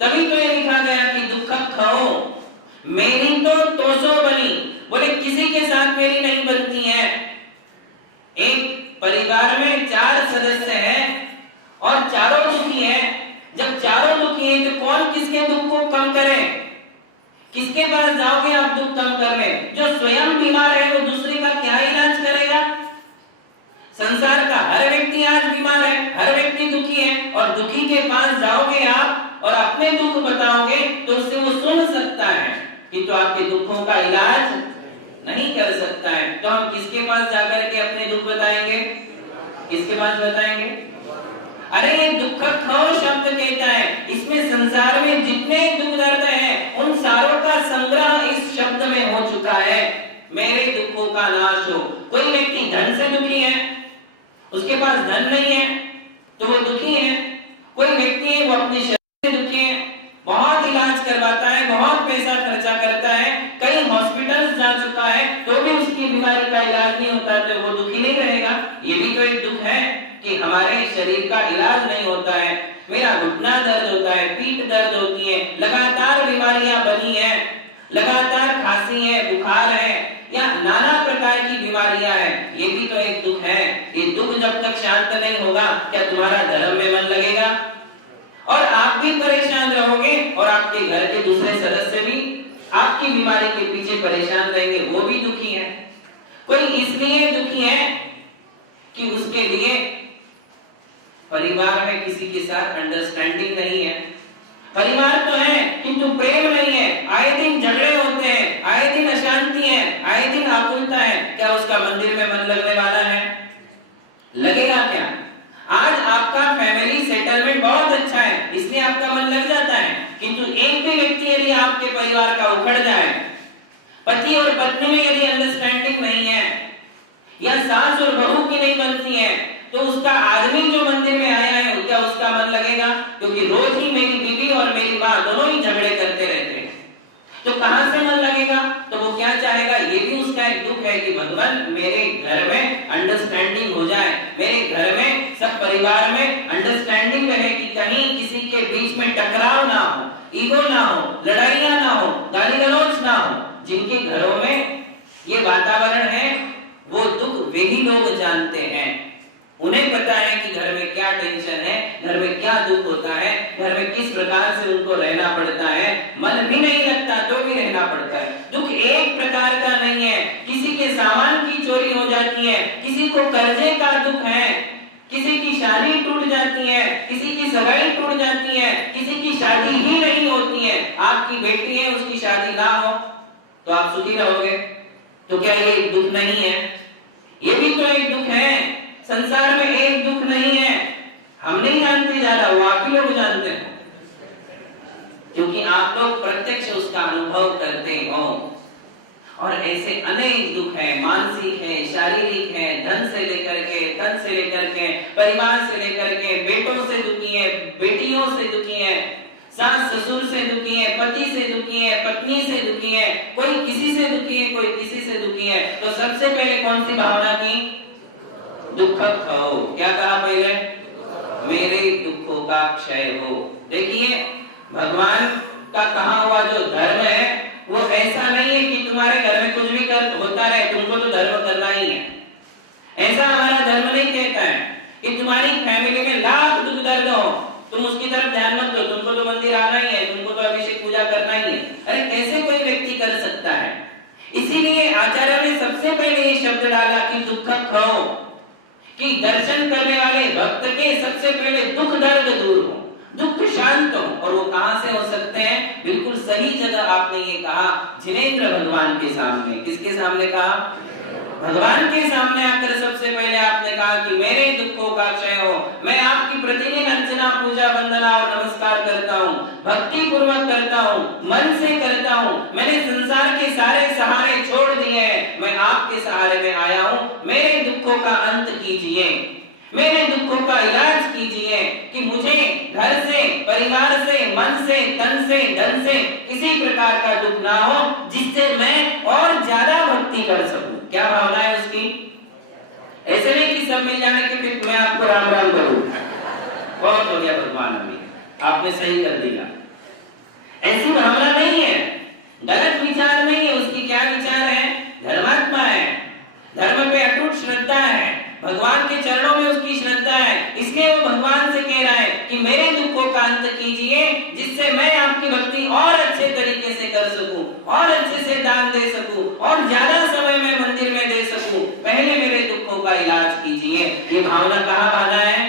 तभी तो ये लिखा गया कि दुख खाओ मेरी तो सो बनी। बोले किसी के साथ मेरी नहीं बनती है। एक परिवार में 4 सदस्य हैं और चारों दुखी हैं। जब चारों दुखी हैं तो कौन किसके दुख को कम करे? किसके पास जाओगे आप दुख कम करने? जो स्वयं बीमार है वो दूसरे का क्या इलाज करेगा? संसार का हर व्यक्ति आज बीमार है, हर व्यक्ति दुखी है, और दुखी के पास जाओगे आप और अपने दुख बताओगे तो उससे वो सुन सकता है कि तो आपके दुखों का इलाज नहीं कर सकता है। तो हम किसके पास जाकर के अपने दुख बताएंगे? किसके पास बताएंगे? अरे ये दुख खाओ शब्द कहता है, इसमें संसार में जितने दुख दर्द हैं उन सारों का संग्रह इस शब्द में हो चुका है। मेरे दुखों का नाश हो। कोई व्यक्ति धन से दुखी है, उसके पास धन नहीं है तो वो दुखी है। कोई व्यक्ति है वो अपने शरीर से दुखी है, बहुत इलाज करवाता है, बहुत पैसा खर्चा करता है, कई हॉस्पिटल्स जा चुका है तो भी उसकी बीमारी का इलाज नहीं होता, तो वो दुखी नहीं रहेगा। ये भी तो एक दुख है कि हमारे शरीर का इलाज नहीं होता है। मेरा घुटना दर्द होता है, पीठ दर्द होती है, लगातार बीमारियां बनी हैं, लगातार खांसी है, बुखार है या नाना प्रकार की बीमारियां हैं। ये भी तो एक दुख है। ये दुख जब तक शांत नहीं होगा क्या तुम्हारा धर्म में मन लगेगा? और आप भी परेशान रहोगे और आपके घर के दूसरे सदस्य भी आपकी बीमारी के पीछे परेशान रहेंगे, वो भी दुखी है। कोई इसलिए दुखी है कि उसके लिए परिवार में किसी के साथ अंडरस्टैंडिंग नहीं है। परिवार तो है किंतु प्रेम नहीं है, आए दिन झगड़े होते हैं, आए दिन अशांति है, आए दिन आकुलता है। क्या उसका मंदिर में मन लगने वाला है? लगेगा क्या? आज आपका फैमिली सेटलमेंट बहुत अच्छा है इसलिए आपका मन लग जाता है, किंतु एक भी व्यक्ति यदि आपके परिवार का उखड़ जाए, पति और पत्नी में यदि अंडरस्टैंडिंग नहीं है या सास और बहू की नहीं बनती है तो उसका आदमी जो मंदिर में आया है क्या उसका मन लगेगा? क्योंकि रोज ही मेरी बीवी और मेरी माँ दोनों ही झगड़े करते रहते हैं, तो कहां से मन लगेगा? तो वो क्या चाहेगा? ये भी उसका एक दुख है कि भगवान मेरे घर में अंडरस्टैंडिंग हो जाए, मेरे घर में सब परिवार में अंडरस्टैंडिंग रहे कि कहीं किसी के बीच में टकराव ना हो, ईगो ना हो, लड़ाइयां ना हो, गाली गलौज ना हो। जिनके घरों में ये वातावरण है वो दुख वे ही लोग जानते हैं। उन्हें पता है कि घर में क्या टेंशन है, घर में क्या दुख होता है, घर में किस प्रकार से उनको रहना पड़ता है। मन भी नहीं लगता तो भी रहना पड़ता है। दुख एक प्रकार का नहीं है, किसी के सामान की चोरी हो जाती है, किसी को कर्जे का दुख है, किसी की शादी टूट जाती है, किसी की सगाई टूट जाती है, किसी की शादी ही नहीं होती है। आपकी बेटी है उसकी शादी ना हो तो आप सुखी रहोगे? तो क्या ये एक दुख नहीं है? ये भी तो एक दुख है। संसार में एक दुख नहीं है, हम नहीं जानते ज्यादा, वो आप ही लोग जानते हैं, क्योंकि आप लोग प्रत्यक्ष उसका अनुभव करते हो। और ऐसे अनेक दुख है, मानसिक है, शारीरिक है, धन से लेकर के, तन से लेकर के, परिवार से लेकर के, बेटों से दुखी है, बेटियों से दुखी है, सास ससुर से दुखी है, पति से दुखी है, पत्नी से दुखी है, कोई किसी से दुखी है, कोई किसी से दुखी है। तो सबसे पहले कौन सी भावना की? दुख खाओ। क्या कहा पहले? मेरे दुखों का क्षय हो। देखिए भगवान का कहा हुआ जो धर्म है वो ऐसा नहीं है कि तुम्हारे घर में कुछ भी कर होता रहे, तुमको तो धर्म करना ही है। ऐसा हमारा धर्म नहीं कहता है कि तुम्हारी फैमिली में लाख दुख दर्द हो तुम उसकी तरफ ध्यान मत दो, तुमको तो मंदिर आना ही है, तुमको तो अभिषेक पूजा करना ही है। अरे कैसे कोई व्यक्ति कर सकता है? इसीलिए आचार्य ने सबसे पहले ये शब्द डाला कि दुख खाओ, कि दर्शन करने वाले भक्त के सबसे पहले दुख दर्द दूर हो, दुख शांत हो। और वो कहां से हो सकते हैं? बिल्कुल सही जगह आपने ये कहा, जिनेंद्र भगवान के सामने। किसके सामने कहा? भगवान के सामने आकर सबसे पहले आपने कहा कि मेरे दुखों का क्षय हो। मैं आपकी प्रतिदिन अर्चना, पूजा, वंदना और नमस्कार करता हूँ, भक्ति पूर्वक करता हूँ, मन से करता हूँ। मैंने संसार के सारे सहारे छोड़ दिए हैं, मैं आपके सहारे में आया हूँ। मेरे दुखों का अंत कीजिए, मेरे दुखों का इलाज कीजिए कि मुझे घर से, परिवार से, मन से, तन से, धन से किसी प्रकार का दुख ना हो, जिससे मैं और ज्यादा भक्ति कर सकूं। क्या भावना है उसकी? ऐसे नहीं कि सब मिल जाने के फिर मैं आपको राम राम करूं। बहुत हो गया भगवान, अभी आपने सही कर दिया। ऐसी भावना नहीं है, गलत विचार नहीं है। उसकी क्या विचार है? धर्मात्मा है, धर्म पे अटूट श्रद्धा है, भगवान के चरणों में उसकी श्रद्धा है। इसलिए वो भगवान से कह रहा है कि मेरे दुखों का अंत कीजिए, जिससे मैं आपकी भक्ति और अच्छे तरीके से कर सकूं, और अच्छे से दान दे सकूं, और ज्यादा समय मैं मंदिर में दे सकूं। पहले मेरे दुखों का इलाज कीजिए। ये भावना कहाँ बाधा है?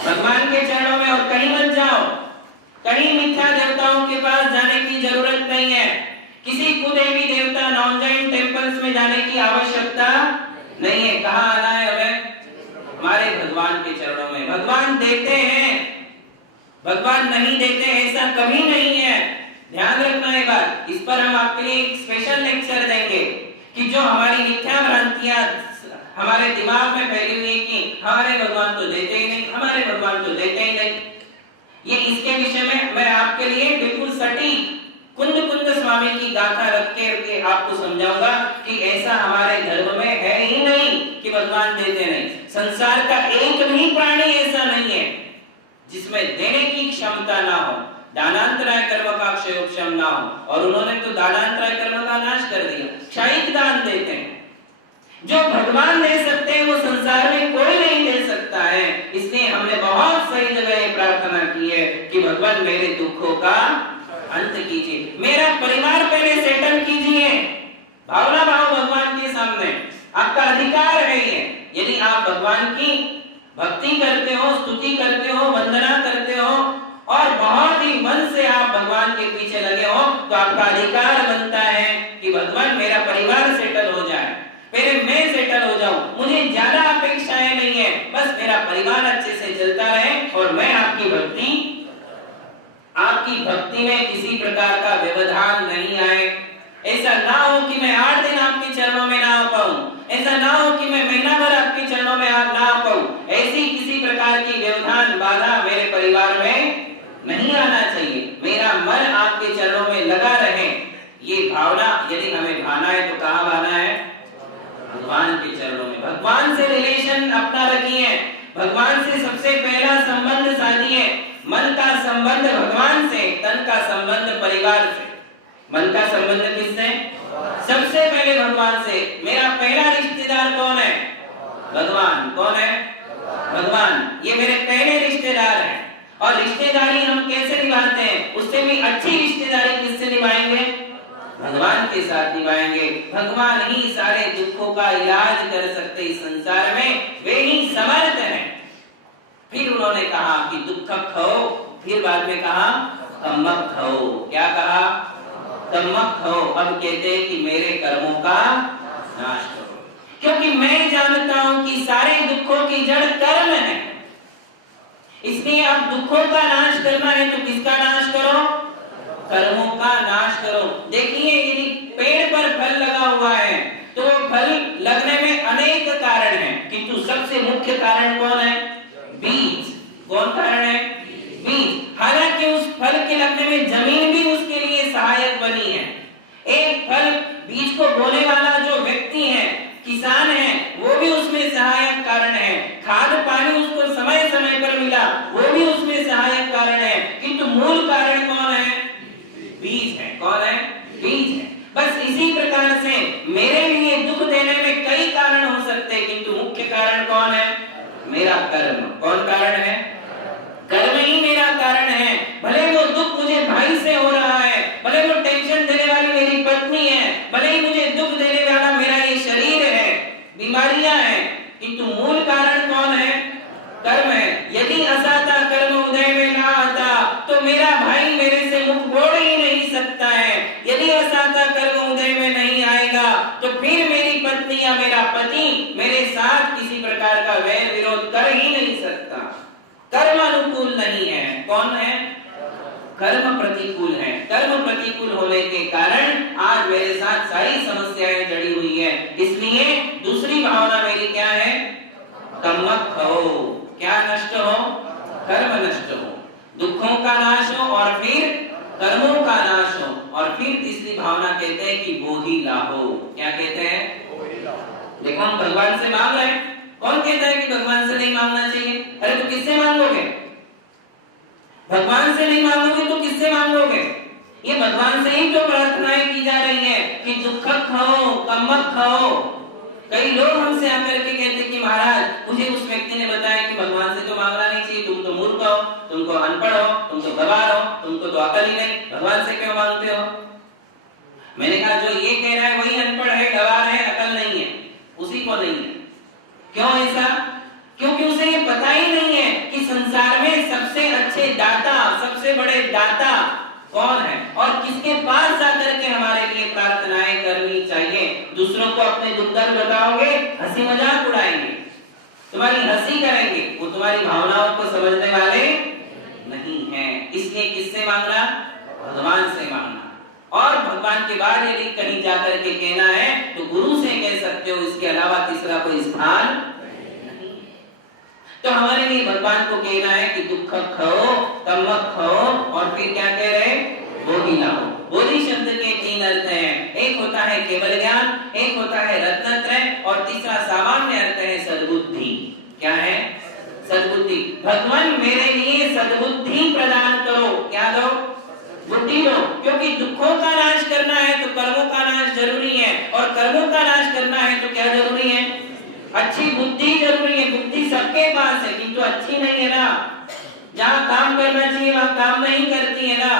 भगवान के चरणों में। और कहीं मत जाओ, कहीं मिथ्या देवताओं के पास जाने की जरूरत नहीं है। किसी कुदेवी देवता नॉन जैन टेम्पल्स में जाने की आवश्यकता नहीं है। कहाँ आना है हमें? हमारे भगवान के चरणों में। भगवान देते हैं, भगवान नहीं देते ऐसा कभी नहीं है। ध्यान रखना है बात। इस पर हम आपके लिए एक स्पेशल लेक्चर देंगे कि जो हमारी मिथ्या भ्रांतियां हमारे दिमाग में फैली हुई है कि हमारे भगवान तो देते ही नहीं, हमारे भगवान तो देते ही नहीं, ये इसके विषय में मैं आपके लिए बिल्कुल सटीक कुंद कुंद स्वामी की गाथा रख के आपको समझाऊंगा कि ऐसा हमारे धर्म में है ही नहीं कि भगवान देते नहीं। संसार का एक भी प्राणी ऐसा नहीं है जिसमें देने की क्षमता ना हो, दानांतराय कर्म का क्षयोक्षम ना हो। और उन्होंने तो दानांतराय कर्म का नाश कर दिया, क्षयिक दान देते हैं। जो भगवान दे सकते हैं वो संसार में कोई नहीं दे सकता है। इसलिए हमने बहुत सही जगह ये प्रार्थना की है कि भगवान मेरे दुखों का अंत कीजिए, मेरा परिवार पहले सेटल कीजिए। भावना भाव भगवान के सामने आपका अधिकार है ये। यदि आप भगवान की भक्ति करते हो, स्तुति करते हो, वंदना करते हो और बहुत ही मन से आप भगवान के पीछे लगे हो, तो आपका अधिकार बनता है कि भगवान मेरा परिवार सेटल हो जाए, पहले मैं सेटल हो जाऊं, मुझे ज्यादा अपेक्षाएं नहीं है, बस मेरा परिवार अच्छे से चलता रहे और मैं आपकी भक्ति में किसी प्रकार का व्यवधान नहीं आए। ऐसा ना हो कि मैं 8 दिन आपके चरणों में ना आ पाऊं, ऐसा ना हो कि मैं महीना भर आपके चरणों में ना आ पाऊं। ऐसी किसी प्रकार की व्यवधान बाधा मेरे परिवार में नहीं आना चाहिए। मेरा मन आपके चरणों में लगा रहे, ये भावना यदि हमें भाना है तो कहाँ भाना है? भगवान के चरणों में। भगवान से रिलेशन अपना रखिए, भगवान से सबसे पहला संबंध साधिए। मन का संबंध भगवान से, तन का संबंध परिवार से। मन का संबंध किससे? सबसे पहले भगवान से। मेरा पहला रिश्तेदार कौन है? भगवान। कौन है? भगवान। ये मेरे पहले रिश्तेदार हैं। और रिश्तेदारी हम कैसे निभाते हैं? उससे भी अच्छी रिश्तेदारी किससे निभाएंगे? भगवान के साथ निभाएंगे। भगवान ही सारे दुखों का इलाज कर सकते इस संसार में, वे ही समर्थ हैं। फिर उन्होंने कहा कि दुख खो, फिर बाद में कहा तमक खो। क्या कहा? तमक खो। अब कहते हैं कि मेरे कर्मों का नाश करो, क्योंकि मैं जानता हूं कि सारे दुखों की जड़ कर्म है। इसलिए अब दुखों का नाश करना है तो किसका नाश करो? कर्मों का नाश करो। देखिए यदि पेड़ पर फल लगा हुआ है तो फल लगने में अनेक कारण हैं, किंतु सबसे मुख्य कारण कौन है? बीज। कौन कारण है? बीज। हालांकि उस फल के लगने में जमीन भी उसके लिए सहायक बनी है। एक फल बीज को बोने वाला जो व्यक्ति है, किसान है, वो भी उसमें सहायक कारण है। खाद पानी उसको समय समय पर मिला, वो भी उसमें सहायक कारण है। किंतु मूल कारण कौन है? बीज है। कौन है? बीज है। बस इसी प्रकार से मेरे लिए दुख देने में कई कारण हो सकते हैं, किंतु मुख्य कारण कौन है? मेरा कर्म। कौन कारण है? कर्म ही मेरा कारण है। भले वो दुख मुझे भाई से हो रहा है, भले वो टेंशन देने वाली मेरी पत्नी है, भले ही मुझे दुख देने वाला मेरा ये शरीर है, बीमारियां हैं, किंतु मूल कारण कौन है? कर्म है। यदि असाता कर्म उदय में ना आता तो मेरा भाई मेरे से मुख मोड़ ही नहीं सकता है। यदि असाता कर्म उदय में नहीं आएगा तो फिर मेरी पत्नी या मेरा पति मेरे साथ किसी प्रकार का वैर विरोध कर ही नहीं सकता। कर्म अनुकूल नहीं है। कौन है? कर्म प्रतिकूल है। कर्म प्रतिकूल होने के कारण आज मेरे साथ सारी समस्याएं जड़ी हुई है। इसलिए दूसरी भावना मेरी क्या है? तमक खो। क्या नष्ट हो? कर्म नष्ट हो, दुखों का नाश हो और फिर कर्मों का नाश हो। और फिर तीसरी भावना कहते हैं कि बोधि लाहो। क्या कहते हैं? देखो हम भगवान से मांग रहे हैं। कौन कहता है कि भगवान से नहीं मांगना चाहिए? अरे तो किससे मांगोगे? भगवान से नहीं मांगोगे तो किससे मांगोगे? ये भगवान से ही तो प्रार्थनाएं की जा रही है कि दुख खाओ, कमक खाओ। कई लोग हमसे आकर के कहते कि महाराज मुझे उस व्यक्ति ने बताया कि भगवान से तो मांगना नहीं चाहिए, तुम तो मूर्ख हो, तुम तो अनपढ़ हो, तुम तो गवार हो, तुमको तो अकल ही नहीं, भगवान से क्यों मांगते हो? मैंने कहा जो ये कह रहा है वही अनपढ़ है, गवार है, अकल नहीं है, उसी को नहीं है। क्यों ऐसा? क्योंकि उसे ये पता ही नहीं है कि संसार में सबसे अच्छे दाता, सबसे बड़े दाता कौन है और किसके पास जाकर के हमारे लिए प्रार्थनाएं करनी चाहिए। दूसरों को अपने दुख दर्द बताओगे, हंसी मजाक उड़ाएंगे, तुम्हारी हंसी करेंगे, वो तुम्हारी भावनाओं को समझने वाले नहीं हैं। इसलिए किससे मांगना? भगवान से मांगना। और भगवान के बाद यदि कहीं जाकर के कहना है तो गुरु से कह सकते हो, इसके अलावा तीसरा कोई स्थान नहीं। तो हमारे लिए भगवान को कहना है कि दुख खाओ, तमक खाओ, और फिर क्या कह रहे? बोधि लाओ। बोधि शब्द के 3 अर्थ हैं, एक होता है केवल ज्ञान, एक होता है रत्नत्रय, और तीसरा सामान्य अर्थ है सद्बुद्धि। क्या है? सद्बुद्धि। भगवान मेरे लिए सद्बुद्धि प्रदान करो। क्या दो? बुद्धि दो। क्योंकि दुखों का नाश करना है तो कर्मों का नाश जरूरी है, और कर्मों का नाश करना है तो क्या जरूरी है? अच्छी बुद्धि जरूरी है। बुद्धि सबके पास है किंतु अच्छी नहीं है ना। जहां काम करना चाहिए वहां काम नहीं करती है ना।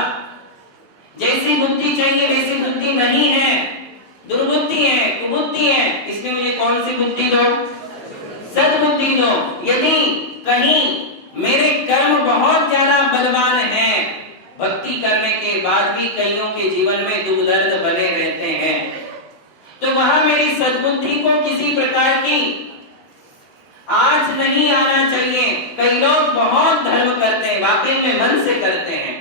जैसी बुद्धि चाहिए वैसी बुद्धि नहीं है, दुर्बुद्धि है, कुबुद्धि है। इसलिए मुझे कौन सी बुद्धि दो? सद्बुद्धि दो। यदि कहीं मेरे कर्म बहुत ज्यादा बलवान हैं, भक्ति करने के बाद भी कईयों के जीवन में दुख दर्द बने रहते हैं, तो वहां मेरी सद्बुद्धि को किसी प्रकार की आँच नहीं आना चाहिए। कई लोग बहुत धर्म करते हैं, वाकई में मन से करते हैं,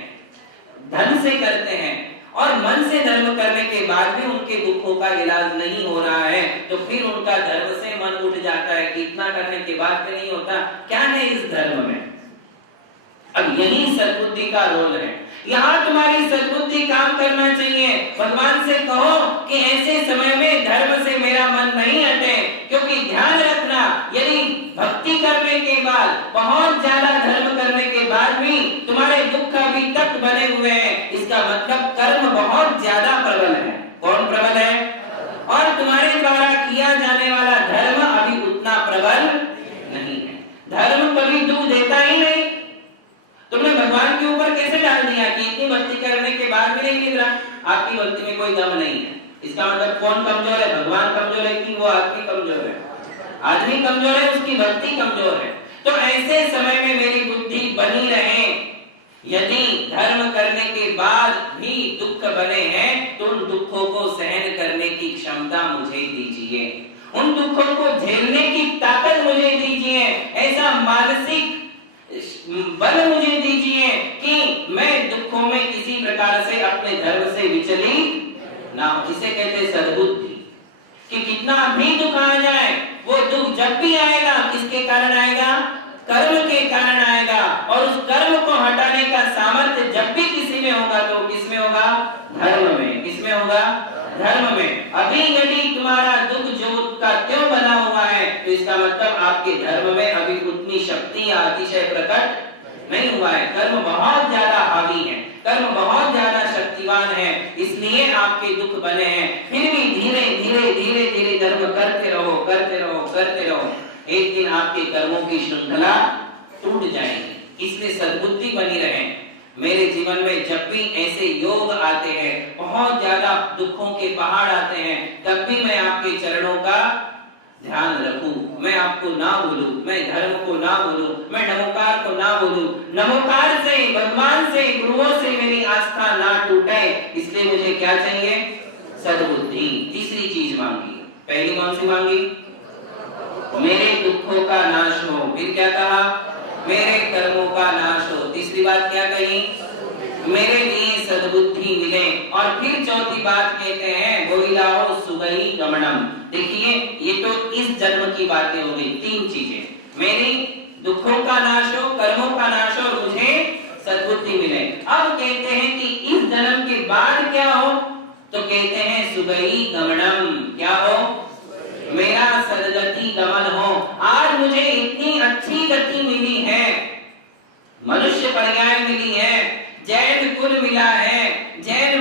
धन से करते हैं, और मन से धर्म करने के बाद भी उनके दुखों का इलाज नहीं हो रहा है, तो फिर उनका धर्म से मन उठ जाता है कि इतना करने के बाद भी नहीं होता, क्या है इस धर्म में? अब यही सद्बुद्धि का रोल है। यहाँ तुम्हारी सद्बुद्धि काम करना चाहिए। भगवान से कहो कि ऐसे समय में धर्म से मेरा मन नहीं हटे, क्योंकि ध्यान रखना, यदि भक्ति करने के बाद, बहुत ज्यादा धर्म करने के बाद भी तुम्हारे दुख अभी तक बने हुए हैं, इसका मतलब कर्म बहुत ज्यादा प्रबल है। कौन प्रबल है? और तुम्हारे द्वारा किया जाने वाला धर्म अभी उतना प्रबल नहीं है। धर्म कभी दुख देता ही नहीं। तुमने भगवान के ऊपर कैसे डाल दिया कि इतनी भक्ति करने के बाद भी नहीं मिल रहा? आपकी भक्ति में कोई दम नहीं है। इसका मतलब कौन कमजोर है? भगवान कमजोर है कि वो आदमी कमजोर है? आदमी कमजोर है, उसकी भक्ति कमजोर है। तो ऐसे समय में मेरी बुद्धि बनी रहे। यदि धर्म करने के बाद भी दुख बने हैं तो उन दुखों को सहन करने की क्षमता मुझे दीजिए, उन दुखों को झेलने की ताकत मुझे दीजिए, ऐसा मानसिक बल मुझे दीजिए कि मैं दुखों में किसी प्रकार से अपने धर्म से विचलित ना हो। इसे कहते हैं सद्बुद्धि। कि कितना भी दुख आ जाए, वो दुख जब भी आएगा किसके कारण आएगा? कर्म के कारण आएगा, और उस कर्म को हटाने का सामर्थ्य जब भी किसी में होगा तो किसमें होगा? धर्म में। किसमें होगा? धर्म में। अभी यदि तुम्हारा दुख जो का त्यों बना हुआ है तो इसका मतलब आपके धर्म में अभी उतनी शक्ति या अतिशय प्रकट नहीं हुआ है। कर्म बहुत ज्यादा हावी है, कर्म बहुत ज्यादा शक्तिवान है, इसलिए आपके दुख बने हैं। फिर भी धीरे धीरे धीरे धीरे धर्म करते रहो, करते रहो, करते रहो। एक दिन आपके कर्मों की श्रृंखला टूट जाएगी। इसलिए सद्बुद्धि बनी रहे। मेरे जीवन में जब भी ऐसे योग आते हैं, बहुत ज्यादा दुखों के पहाड़ आते हैं, तब भी मैं आपके चरणों का ध्यान रखूं, मैं आपको ना भूलूं, मैं धर्म को ना भूलूं, मैं नमोकार को ना भूलूं। नमोकार से, भगवान से, गुरुओं से मेरी आस्था ना टूटे। इसलिए मुझे क्या चाहिए? सद्बुद्धि। तीसरी चीज मांगी। पहली कौन सी मांगी? मेरे दुखों का नाश हो। फिर क्या कहा? मेरे कर्मों का नाश हो। तीसरी बात क्या कही? मेरे लिए सद्बुद्धि मिले। और फिर चौथी बात कहते हैं गोविलाहो सुगई गमनम। देखिए ये तो इस जन्म की बातें हो गई। 3 चीजें, मेरी दुखों का नाश हो, कर्मों का नाश हो, और मुझे सद्बुद्धि मिले। अब कहते हैं कि इस जन्म के बाद क्या हो? तो कहते हैं सुगई गमनम। क्या हो? मेरा सद्गति गमन हो। आज मुझे इतनी अच्छी गति मिली है, मनुष्य पर्याय मिली है, जैन कुल मिला है, जैन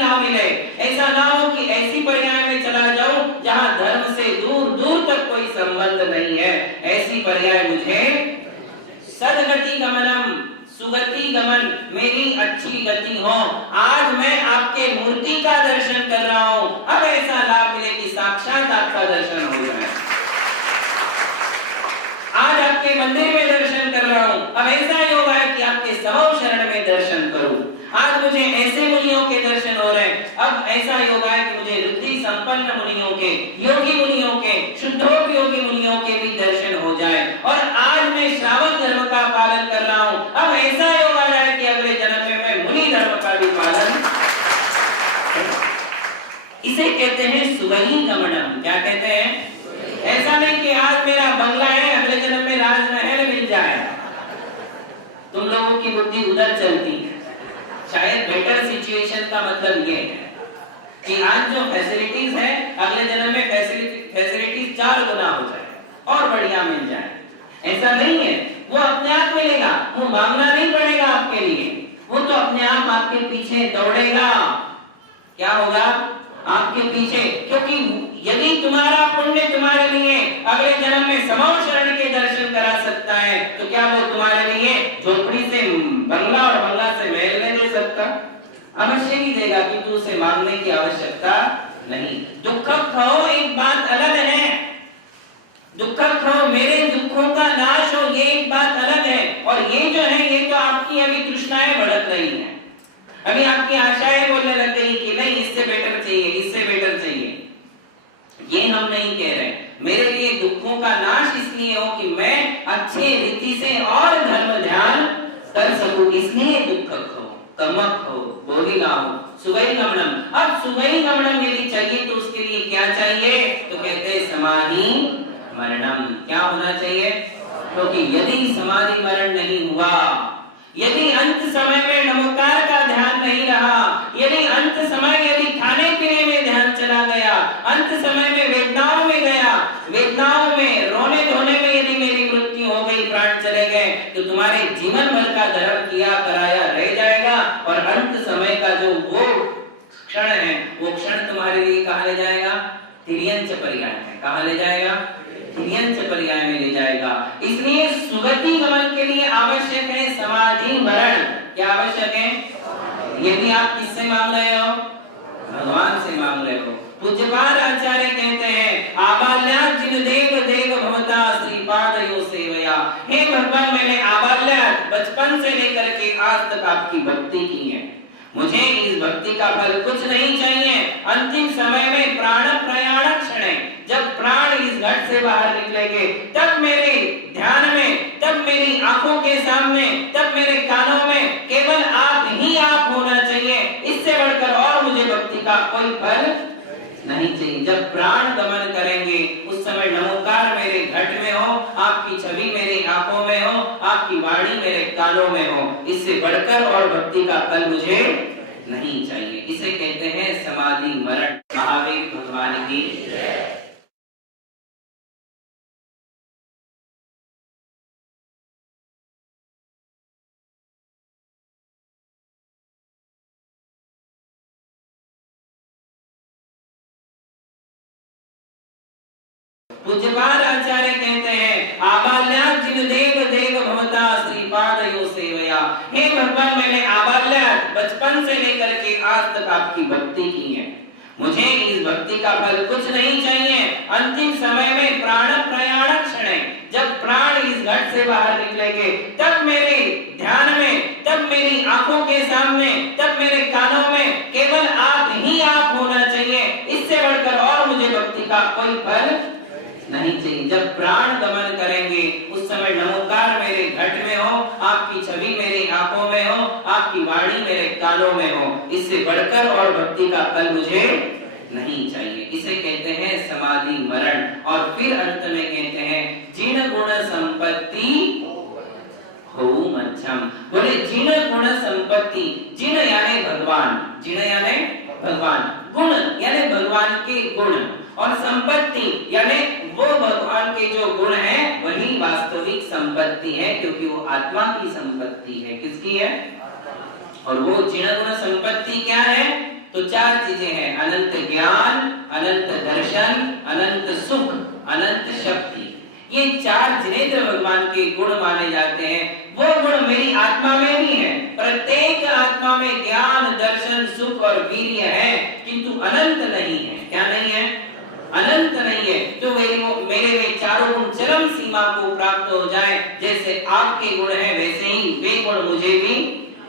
ना मिले। ऐसा ना हो कि ऐसी पर्याय में चला जाऊं जहां धर्म से दूर दूर तक कोई संबंध नहीं है। ऐसी पर्याय मुझे सदगति गमनम, सुगति गमन, मेरी अच्छी गति हो। आज मैं आपके मूर्ति का दर्शन कर रहा हूं, अब ऐसा लाभ मिले कि साक्षात आपका दर्शन हो जाए। आज आपके मंदिर में दर्शन कर रहा हूं, अब ऐसा योग है कि आपके समव शरण में दर्शन करूं। आज मुझे ऐसे मुनियों के दर्शन हो रहे हैं, अब ऐसा योग है कि मुझे रुद्धि संपन्न मुनियों के, योगी मुनियों के, शुद्धोपयोगी मुनियों के भी दर्शन हो जाए। और आज मैं श्रावक धर्म का पालन कर रहा हूं, अब ऐसा योग आ जाए कि अगले जन्म में मैं मुनि धर्म का भी पालन। इसे कहते हैं सुगहि गमनम। क्या कहते हैं? ऐसा नहीं कि आज मेरा बंगला है, अगले जन्म में राजमहल मिल जाए। तुम लोगों की बुद्धि उधर चलती है। शायद बेटर सिचुएशन का मतलब ये है कि आज जो फैसिलिटीज है, अगले जन्म में फैसिलिटीज 4 गुना हो जाए और बढ़िया मिल जाए। ऐसा नहीं है, वो अपने आप मिलेगा, वो मांगना नहीं पड़ेगा आपके लिए, वो तो अपने आप आपके पीछे दौड़ेगा। क्या होगा? आपके पीछे। क्योंकि यदि तुम्हारा पुण्य तुम्हारे लिए अगले जन्म में समव शरण के दर्शन करा सकता है, तो क्या वो तुम्हारे लिए झोपड़ी से बंगला और बंगला से महल नहीं दे सकता? अवश्य ही देगा, कि उसे मांगने की आवश्यकता नहीं। दुख खो एक बात अलग है, दुख खो मेरे दुखों का नाश हो ये एक बात अलग है। और ये जो है, ये तो आपकी अभी तृष्णाएं भड़क रही हैं, अभी आपकी आशाएं बोलने लग गई कि नहीं इससे बेटर चाहिए, इससे बेटर चाहिए। ये हम नहीं कह रहे। मेरे लिए दुखों का नाश इसलिए हो कि मैं अच्छे रीति से और धर्म ध्यान कर सकूं, इसलिए दुख हो, तमक हो, बोधिला हो, सुगहि गमनम। अब सुगहि गमनम यदि चाहिए तो उसके लिए क्या चाहिए? तो कहते हैं समाधि मरणम। क्या होना चाहिए? क्योंकि यदि समाधि मरण नहीं हुआ, यदि अंत समय में नमोकार का ध्यान नहीं रहा, यदि अंत समय यदि खाने पीने में ध्यान चला गया, अंत समय में वेदनाओं में गया, वेदनाओं में रोने धोने में यदि मेरी मृत्यु हो गई, प्राण चले गए, तो तुम्हारे जीवन भर का धर्म किया कराया रह जाएगा। और अंत समय का जो वो क्षण है, वो क्षण तुम्हारे लिए कहाँ ले जाएगा? तिर्यंच पर्याय में। कहाँ ले जाएगा? तिर्यंच पर्याय में ले जाएगा। इसलिए सुगति गमन के लिए आवश्यक है समाधि मरण। क्या आवश्यक है? यदि आप किससे मांग रहे हो? भगवान से मांग रहे हो। पूज्यपाद आचार्य कहते हैं, आबाल्यात् जिन देव देव भवता श्रीपादयो सेवया। हे भगवान, मैंने आबाल्यात् बचपन से लेकर के आज तक आपकी भक्ति की है, मुझे इस भक्ति का फल कुछ नहीं चाहिए। अंतिम समय में प्राण प्रयाण क्षण, जब प्राण इस घट से बाहर निकलेंगे, तब मेरे ध्यान में, तब मेरी आंखों के सामने, तब मेरे कानों में केवल आप ही आप होना चाहिए। इससे बढ़कर और मुझे भक्ति का कोई फल नहीं चाहिए। जब प्राण गमन करेंगे उस समय नमोकार मेरे घट में हो, आपकी छवि मेरी आंखों में हो, आपकी वाणी मेरे कानों में हो। इससे बढ़कर और भक्ति का फल मुझे नहीं चाहिए। इसे कहते हैं समाधि मरण। महावीर भगवान की पूज्यपाद आचार्य कहते हैं, आबाल्यात् जिन देव देव भवता श्रीपादयो सेवया। हे भगवान, मैंने आबाल्यात् बचपन से लेकर के आज तक आपकी भक्ति की है, मुझे इस भक्ति का फल कुछ नहीं चाहिए। अंतिम समय में प्राण प्रयाण क्षण, जब प्राण इस घट से बाहर निकलेंगे, तब मेरे ध्यान में, तब मेरी आंखों के सामने, तब मेरे कानों में केवल आप ही आप होना चाहिए। इससे बढ़कर और मुझे भक्ति का कोई फल नहीं चाहिए। जब प्राण गमन करेंगे उस समय नमोकार मेरे घट में हो, आपकी छवि मेरी आंखों में हो, आपकी वाणी मेरे कानों में हो। इससे बढ़कर और भक्ति का फल मुझे नहीं चाहिए। इसे कहते हैं समाधि मरण। और फिर अंत में कहते हैं जिन गुण संपत्ति हो मध्यम। बोले जिन गुण संपत्ति, जिन यानी भगवान, जिन यानी भगवान, गुण यानी भगवान के गुण, और संपत्ति यानी वो भगवान के जो गुण हैं वही वास्तविक संपत्ति है, क्योंकि वो आत्मा की संपत्ति है। किसकी है? और वो जिन गुण संपत्ति क्या है? तो चार चीजें हैं, अनंत ज्ञान, अनंत दर्शन, अनंत सुख, अनंत शक्ति। ये चार जिनेंद्र भगवान के गुण माने जाते हैं। वो गुण मेरी आत्मा में भी है। प्रत्येक आत्मा में ज्ञान, दर्शन, सुख और वीर्य है, किंतु अनंत नहीं है। क्या नहीं है? अनंत नहीं है। तो मेरे में चारों गुण चरम सीमा को प्राप्त हो जाए, जैसे आपके गुण हैं वैसे ही वे गुण मुझे भी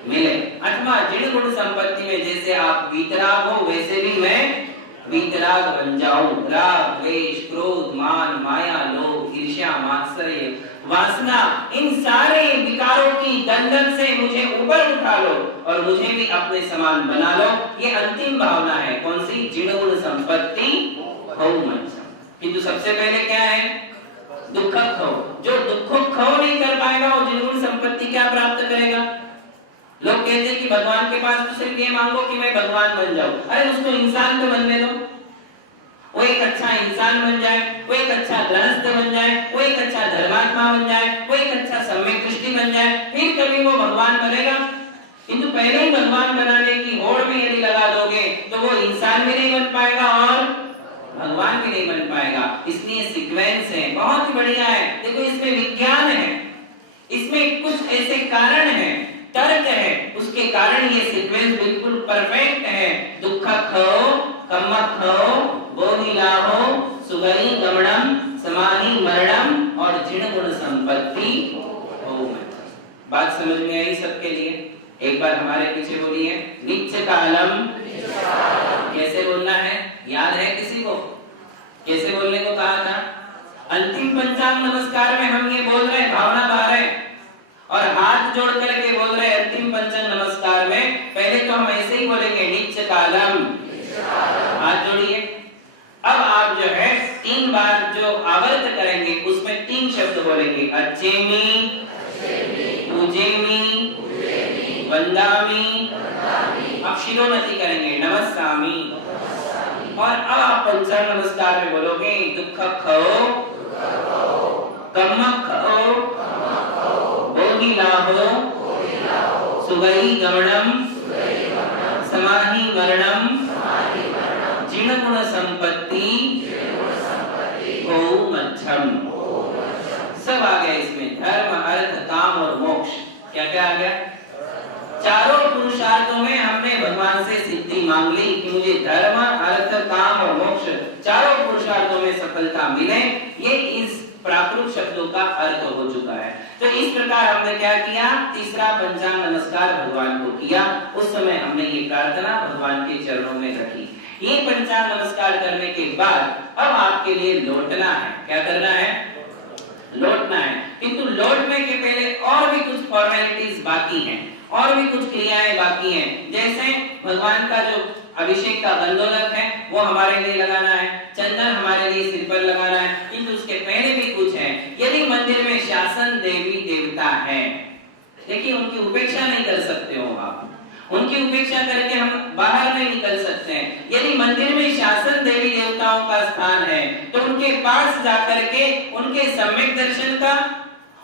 मिले। अथवा जिन गुण संपत्ति में जैसे आप वीतराग हो, वैसे भी मैं वीतराग बन जाऊं। राग, द्वेष, क्रोध, मान, माया, लोभ, ईर्ष्या, मात्सर्य, वासना, इन सारे विकारों की दलदल से मुझे ऊपर उठा लो और मुझे भी अपने समान बना लो। ये अंतिम भावना है। कौन सी? जिन गुण संपत्ति हो मन। किंतु सबसे पहले क्या है? दुख खो। जो दुख खो नहीं कर पाएगा वो जिन गुण संपत्ति क्या प्राप्त करेगा? लोग कहते हैं कि भगवान के पास तो सिर्फ ये मांगो कि मैं भगवान बन जाऊं। अरे उसको इंसान तो बनने दो, वो एक अच्छा इंसान बन जाए, वो एक अच्छा गृहस्थ बन जाए, वो एक अच्छा धर्मात्मा बन जाए, वो एक अच्छा सम्यक दृष्टि बन जाए, फिर कभी वो भगवान बनेगा। किंतु पहले ही भगवान बनाने की होड़ में यदि लगा दोगे तो वो इंसान भी नहीं बन पाएगा और भगवान भी नहीं बन पाएगा। इसलिए सीक्वेंस है, बहुत ही बढ़िया है। देखो इसमें विज्ञान है, इसमें कुछ ऐसे कारण हैं, तर्क है, उसके कारण ये सीक्वेंस बिल्कुल परफेक्ट है। दुख खो, कम्म खो, बोधि लाभो, सुगई गमनम, समाहि मरणम और जिण गुण संपत्ति हो। बात समझ में आई सबके लिए? एक बार हमारे पीछे बोलिए, नित्य कालम। कैसे बोलना है? याद है किसी को? कैसे बोलने को कहा था? अंतिम पंचांग नमस्कार में हम ये बोल रहे हैं, भावना बहा रहे हैं और हाथ जोड़ करके बोल रहे हैं। अंतिम पंचांग नमस्कार में पहले तो हम ऐसे ही बोलेंगे, नित्य कालम, हाथ जोड़िए। अब आप जो है 3 बार जो आवर्त करेंगे उसमें 3 शब्द बोलेंगे, अच्छेमी, पूजेमी, वंदामी। अब शिरोन्नति करेंगे, नमस्कामी। और अब आप पंचांग नमस्कार में बोलोगे, दुख खो, कम्म खो, बोधि लाभो, सुगई गमनम, समाहि मरणम, जिण गुण संपत्ति हो मध्यम। सब आ गया इसमें, धर्म, अर्थ, काम और मोक्ष। क्या क्या आ गया? चारों पुरुषार्थों में हमने भगवान से सिद्धि मांग ली कि मुझे धर्म, अर्थ, काम और मोक्ष चारों पुरुषार्थों में सफलता मिले। ये इस प्राकृत शब्दों का अर्थ हो चुका है। तो इस प्रकार हमने क्या किया? तीसरा पंचांग नमस्कार भगवान को किया। उस समय हमने ये प्रार्थना भगवान के चरणों में रखी। ये पंचांग नमस्कार करने के बाद अब आपके लिए लौटना है। क्या करना है? लौटना है। किंतु लौटने के पहले और भी कुछ फॉर्मेलिटीज बाकी हैं, और भी कुछ क्रियाएं बाकी हैं। जैसे भगवान का जो अभिषेक का गंधोदक है वो हमारे लिए लगाना है, चंदन हमारे लिए सिर पर लगाना है। किंतु उसके पहले भी कुछ है। यदि मंदिर में शासन देवी देवता है, देखिए उनकी उपेक्षा नहीं कर सकते हो आप, उनकी उपेक्षा करके हम बाहर नहीं निकल सकते हैं। यदि मंदिर में शासन देवी देवताओं का स्थान है तो उनके पास जाकर के उनके सम्यक दर्शन का,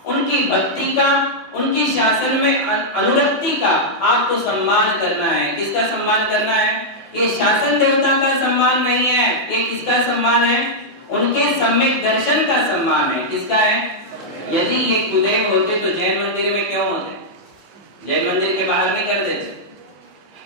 उनकी भक्ति का, उनकी शासन में अनुरक्ति का आपको सम्मान करना है। किसका सम्मान करना है? ये शासन देवता का सम्मान नहीं है, ये किसका सम्मान है? उनके सम्यक दर्शन का सम्मान है। किसका है? यदि ये कुदेव होते तो जैन मंदिर में क्यों होते? जैन मंदिर के बाहर नहीं कर देते।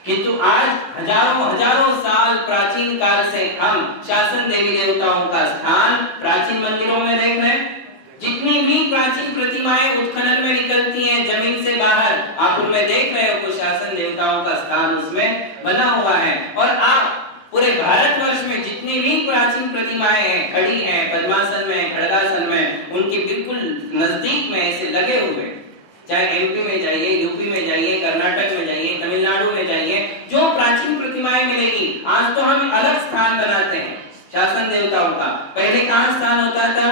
किंतु आज हजारों साल प्राचीन काल से हम शासन देवी देवताओं का स्थान प्राचीन मंदिरों में देख रहे हैं। जितनी भी प्राचीन प्रतिमाएं उत्खनन में निकलती हैं जमीन से बाहर, आप उनमें देख रहे हो तो शासन देवताओं का स्थान उसमें बना हुआ है। और आप पूरे भारतवर्ष में जितनी भी प्राचीन प्रतिमाएं हैं, खड़ी हैं, पद्मासन में, खड़गासन में, उनके बिल्कुल नजदीक में ऐसे लगे हुए, चाहे एमपी में जाइए, यूपी में जाइए, कर्नाटक में जाइए, तमिलनाडु में जाइए, जो प्राचीन प्रतिमाएं मिलेगी। आज तो हम अलग स्थान बनाते हैं शासन देवताओं का, पहले कहाँ स्थान होता था?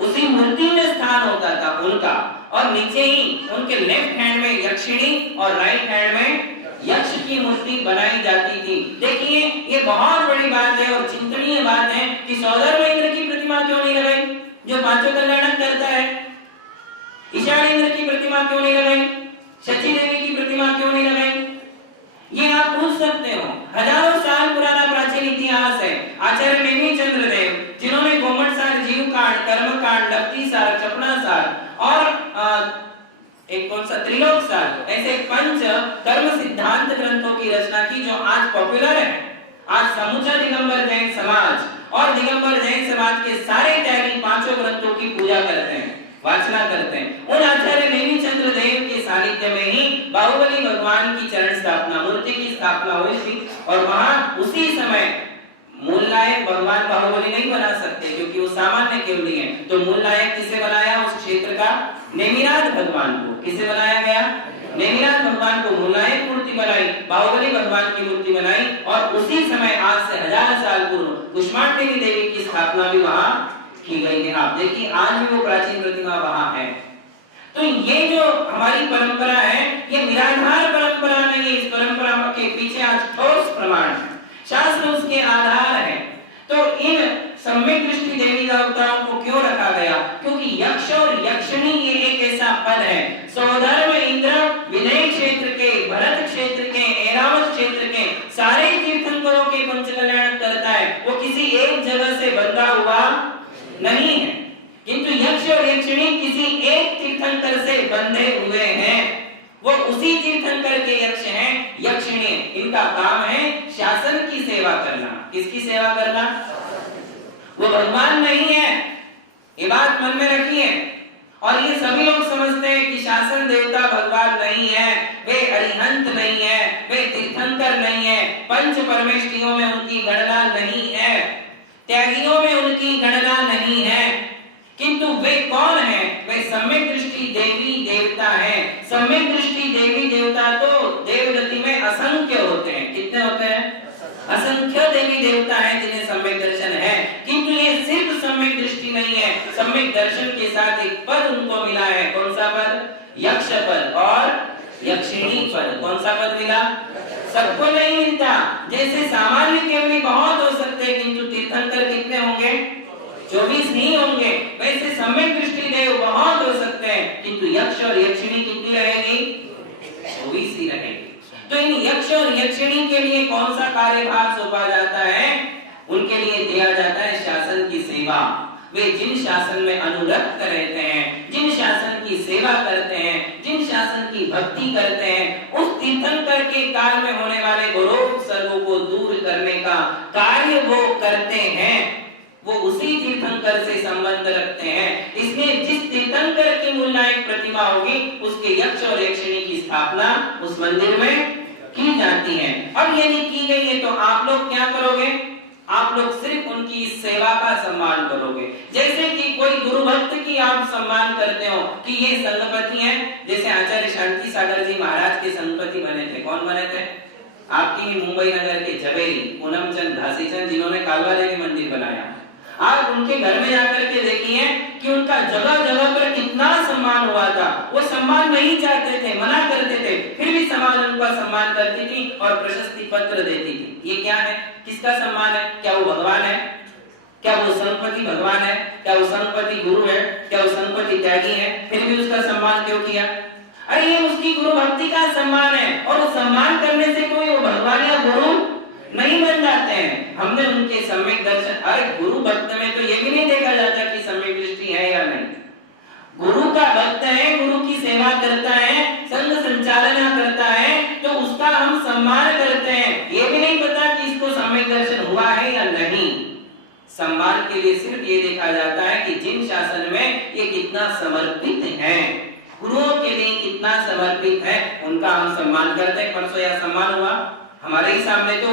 उसी मूर्ति में स्थान होता था उनका, और नीचे ही उनके लेफ्ट हैंड में यक्षिणी और राइट हैंड में यक्ष की मूर्ति बनाई जाती थी। देखिए ये बहुत बड़ी बात है और चिंतनीय बात है कि सौदर इंद्र की प्रतिमा क्यों नहीं लगाई, जो पांचों कल्याणक करता है? ईशान इंद्र की प्रतिमा क्यों नहीं लगाई? शची देवी की प्रतिमा क्यों नहीं लगाई? ये आप पूछ सकते हो। हजारों साल पुराना प्राचीन इतिहास है। आचार्य नेमिचंद्र देव जिन्होंने गोमटसार, जीवकांड, कर्मकांड, लफ्तीसार, चपड़ासार और एक कौन सा त्रिलोकसार, ऐसे पंच कर्म सिद्धांत ग्रंथों की रचना की जो आज पॉपुलर है। आज समूचा दिगंबर जैन समाज और दिगंबर जैन समाज के सारे त्यागी पांचों ग्रंथों की पूजा करते हैं, वाचना करते हैं। उन आचार्य नेमिचंद्र देव के सानिध्य में ही बाहुबली भगवान की चरण स्थापना, मूर्ति की स्थापना हुई थी। और वहां उसी समय मूल नायक भगवान बाहुबली नहीं बना सकते क्योंकि वो सामान्य केवली है, तो मूल नायक किसे बनाया उस क्षेत्र का? नेमिनाथ भगवान को। किसे बनाया गया? नेमिनाथ भगवान को मूल नायक मूर्ति बनाई, बाहुबली भगवान की मूर्ति बनाई। और उसी समय आज से 1000 साल पूर्व कुष्मांडिनी देवी की स्थापना भी वहां की गई है। आप देखिए आज भी वो प्राचीन प्रतिमा वहां है। तो ये जो हमारी परंपरा है ये निराधार परंपरा नहीं है। इस परंपरा के पीछे आज ठोस प्रमाण, शास्त्र उसके आधार है। तो इन सम्यक दृष्टि देवी देवताओं को क्यों रखा गया? क्योंकि यक्ष और यक्षिणी ये एक ऐसा पद है। सौधर्म इंद्र विदय क्षेत्र के, भरत क्षेत्र के, ऐरावत क्षेत्र के सारे तीर्थंकरों के पंच कल्याण करता है। वो किसी एक जगह से बंधा हुआ नहीं है, किंतु यक्ष और यक्षिणी किसी एक तीर्थंकर से बंधे हुए हैं। वो उसी तीर्थंकर के यक्ष हैं, यक्षिणी। इनका काम है शासन की सेवा करना। किसकी सेवा करना? वो भगवान नहीं है, ये बात मन में रखिए। और ये सभी लोग समझते हैं कि शासन देवता भगवान नहीं है, वे अरिहंत नहीं है, वे तीर्थंकर नहीं है, पंच परमेष्ठियों में उनकी गणना नहीं है, त्यागियों में उनकी गणना नहीं है। किंतु वे कौन है? वे सम्यक दृष्टि देवी देवता हैं। सम्यक दृष्टि देवी देवता तो देवगति में असंख्य होते हैं। कितने होते हैं? असंख्य देवी देवता हैं जिन्हें सम्यक दर्शन है। किंतु ये सिर्फ सम्यक दृष्टि नहीं है, सम्यक दर्शन के साथ एक पद उनको मिला है। कौन सा पद? यक्ष पद और यक्षिणी पद। कौन सा पद मिला? सबको नहीं मिलता। जैसे सामान्य केवली बहुत हो सकते हैं, किंतु तीर्थंकर कितने होंगे? 24 नहीं होंगे। वैसे सम्यक दृष्टि देव बहुत हो सकते हैं, किंतु यक्ष और यक्षिणी कितनी रहेगी? 24 ही रहेगी। तो इन यक्ष और यक्षिणी के लिए कौन सा कार्यभार सौंपा जाता है? उनके लिए दिया जाता है शासन की सेवा। वे जिन शासन में अनुरक्त रहते हैं, जिन शासन की सेवा करते हैं, जिन शासन की भक्ति करते हैं, उस तीर्थंकर के काल में होने वाले गौरव सर्वों को दूर करने का कार्य वो करते हैं। वो उसी तीर्थंकर से संबंध रखते हैं। इसलिए जिस तीर्थंकर की मूल नायक प्रतिमा होगी उसके यक्ष और यक्षिणी की स्थापना उस मंदिर में की जाती है। अब यदि की गई है तो आप लोग क्या करोगे? आप लोग सिर्फ उनकी सेवा का सम्मान करोगे। जैसे कि कोई गुरु भक्त की आप सम्मान करते हो कि ये संगपति हैं। जैसे आचार्य शांति सागर जी महाराज के संगपति बने थे। कौन बने थे? आपकी मुंबई नगर के जवेरी पूनमचंद घासीचंद, जिन्होंने कालवा देवी मंदिर बनाया। आप उनके घर में जाकर के देखिए कि उनका जगह जगह पर कितना सम्मान हुआ था। वो सम्मान नहीं चाहते थे, मना करते थे, फिर भी समाज उनका सम्मान करती थी और प्रशस्ति पत्र देती थी। ये क्या है? किसका सम्मान है? क्या वो भगवान है? क्या वो संगपति भगवान है? क्या वो संगपति गुरु है? क्या वो संगपति त्यागी है? फिर भी उसका सम्मान क्यों किया? अरे ये उसकी गुरु भक्ति का सम्मान है। और वो सम्मान करने से कोई वो भगवान या गुरु नहीं बन जाते हैं। हमने उनके सम्यक दर्शन, अरे गुरु भक्त में तो ये भी नहीं देखा जाता कि सम्यक दृष्टि है या नहीं। गुरु का भक्त है, गुरु की सेवा करता है, संघ संचालना करता है, तो उसका हम सम्मान करते हैं। ये भी नहीं पता कि इसको सम्यक दर्शन हुआ है या नहीं। सम्मान के लिए सिर्फ ये देखा जाता है कि जिन शासन में ये कितना समर्पित है, गुरुओं के लिए कितना समर्पित है, उनका हम सम्मान करते हैं। परसों यह सम्मान हुआ हमारे ही सामने, तो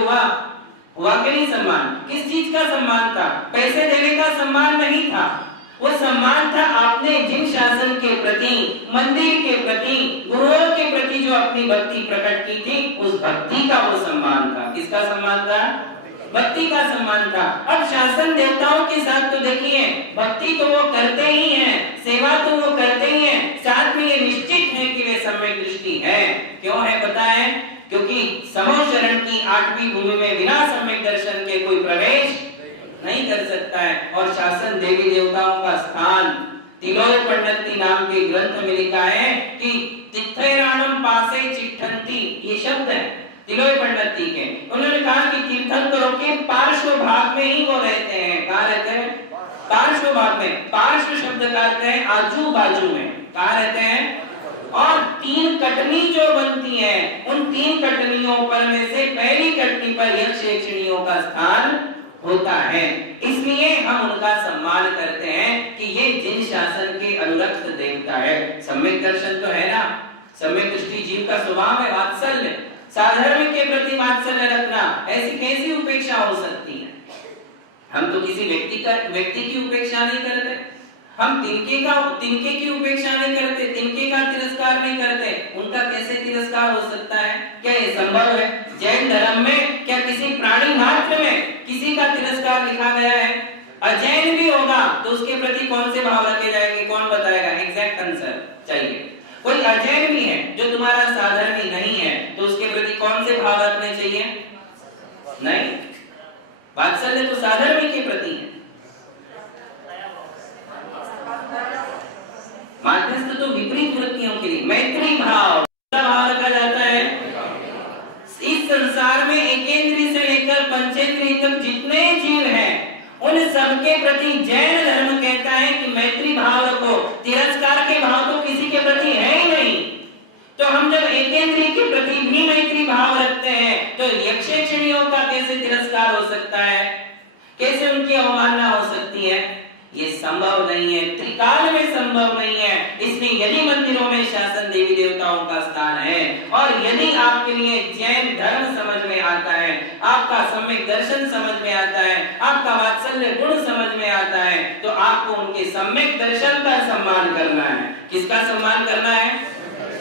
हुआ कि नहीं सम्मान? किस चीज का सम्मान था? पैसे देने का सम्मान नहीं था। वो सम्मान था आपने जिन शासन के प्रति, मंदिर के प्रति, गुरुओं के प्रति जो अपनी भक्ति प्रकट की थी, उस भक्ति का वो सम्मान था। किसका सम्मान था? भक्ति का सम्मान था। अब शासन देवताओं के साथ तो देखिए भक्ति तो वो करते ही हैं, सेवा तो वो करते ही हैं, साथ में ये निश्चित है कि वे सम्यक दृष्टि है। क्यों है पता है? क्योंकि समो शरण की 8वीं भूमि में बिना सम्यक दर्शन के कोई प्रवेश नहीं कर सकता है। और शासन देवी देवताओं का स्थान तिलोक पंडित नाम के ग्रंथ में लिखा है कि तिथैराणम पासे चिट्ठन्ति, ये शब्द है। तिलोई पंडित टीके, उन्होंने कहा कि तीर्थंकरों के पार्श्व भाग में ही वो रहते हैं। कहाँ रहते हैं? पार्श्व भाग में। पार्श्व शब्द का अर्थ है आजू बाजू में। कहाँ रहते हैं? और 3 कटनी जो बनती है, उन 3 कटनियों पर में से पहली कटनी पर यक्ष यक्षिणियों का स्थान होता है। इसलिए हम उनका सम्मान करते हैं कि ये जिन शासन के अनुरक्त देवता है। सम्यक दर्शन तो है ना, सम्यक दृष्टि जीव का स्वभाव है, वात्सल्य, साधर्म के प्रति वात्सल्य रखना। ऐसी कैसी उपेक्षा हो सकती है? हम तो किसी व्यक्ति की उपेक्षा नहीं करते, हम तिनके की उपेक्षा नहीं करते, तिनके का तिरस्कार नहीं करते। उनका कैसे तिरस्कार हो सकता है? क्या ये संभव है? जैन धर्म में क्या किसी प्राणी मात्र में किसी का तिरस्कार लिखा गया है? अजैन भी होगा तो उसके प्रति कौन से भाव रखे जाएंगे? कौन बताएगा? एग्जैक्ट आंसर चाहिए। कोई अजैन भी है जो तुम्हारा साधर्मी नहीं है तो उसके प्रति कौन से भाव रखने चाहिए? नहीं, वात्सल्य तो साधर्मी के प्रति है। माध्यस्थ तो विपरीत वृत्तियों के लिए। मैत्री भाव रखा जाता है। इस संसार में एकेंद्रीय से लेकर पंचेंद्रीय तक जितने जीव हैं उन सबके प्रति जैन धर्म कहता है कि मैत्री भाव रखो। तिरस्कार के भाव तो किसी के प्रति है ही नहीं। तो हम जब एकेंद्रीय के प्रति भी मैत्री भाव रखते हैं तो यक्ष यक्षिणियों का कैसे तिरस्कार हो सकता है? कैसे उनकी अवमानना हो सकती है? ये संभव नहीं है, त्रिकाल में संभव नहीं है। इसलिए यदि मंदिरों में शासन देवी देवताओं का स्थान है और यदि आपके लिए जैन धर्म समझ में आता है, आपका सम्यक दर्शन समझ में आता है, आपका वात्सल्य गुण समझ में आता है, तो आपको उनके सम्यक दर्शन का सम्मान करना है। किसका सम्मान करना है?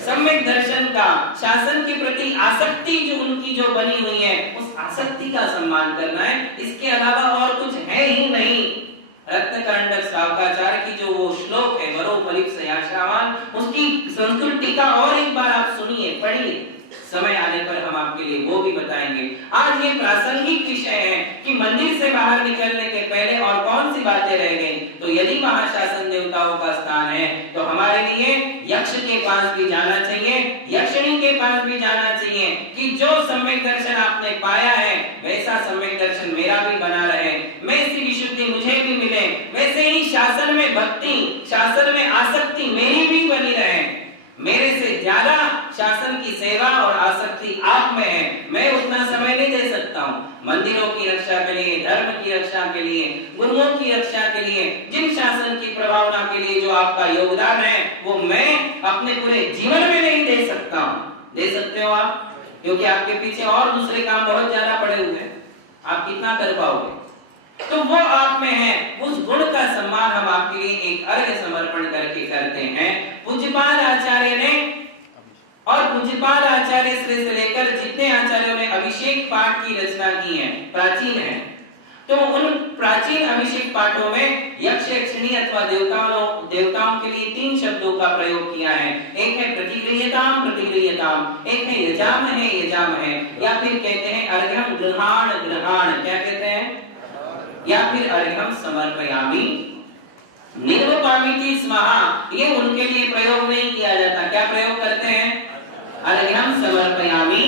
सम्यक दर्शन का। शासन के प्रति आसक्ति जो उनकी जो बनी हुई है उस आसक्ति का सम्मान करना है। इसके अलावा और कुछ है ही नहीं। रत्नकंडक शावकाचार्य की जो वो श्लोक है वरो फलित सयाशावान, उसकी संस्कृत टीका और एक बार आप सुनिए, पढ़िए। समय आने पर हम आपके लिए वो भी बताएंगे। आज ये प्रासंगिक विषय है कि मंदिर से बाहर निकलने के पहले और कौन सी बातें रह गई। तो यदि महाशासन देवताओं का स्थान है तो हमारे लिए यक्ष के पास भी जाना चाहिए, यक्षिणी के पास भी जाना चाहिए कि जो सम्यक दर्शन आपने पाया है वैसा सम्यक दर्शन मेरा भी बना रहे, वैसी विशुद्धि मुझे भी मिले, वैसे ही शासन में भक्ति, शासन में आसक्ति मेरी भी बनी रहे। मेरे से ज्यादा शासन की सेवा और आसक्ति आप में है, मैं उतना समय नहीं दे सकता हूँ। मंदिरों की रक्षा के लिए, धर्म की रक्षा के लिए, गुरुओं की रक्षा के लिए, जिन शासन की प्रभावना के लिए जो आपका योगदान है वो मैं अपने पूरे जीवन में नहीं दे सकता हूँ। दे सकते हो आप, क्योंकि आपके पीछे और दूसरे काम बहुत ज्यादा पड़े हुए हैं। आप कितना कर पाओगे? तो वो आप में है, उस गुण का सम्मान हम आपके लिए एक अर्घ्य समर्पण करके करते हैं। पूज्यपाल आचार्य ने और पूज्यपाल आचार्य से लेकर जितने आचार्यों ने अभिषेक पाठ की रचना की है, प्राचीन है, तो उन प्राचीन अभिषेक पाठों में यक्ष यक्षिणी अथवा देवताओं के लिए 3 शब्दों का प्रयोग किया है। एक है प्रतिगृह्यताम, एक है यजाम है, या फिर कहते हैं अर्घ्यम गृहाण, क्या कहते हैं? या फिर अर्घ्यम समर्पयामि, निर्वपामिति स्वाहा। ये उनके लिए प्रयोग नहीं किया जाता। क्या प्रयोग करते हैं? अर्घ्यम समर्पयामि।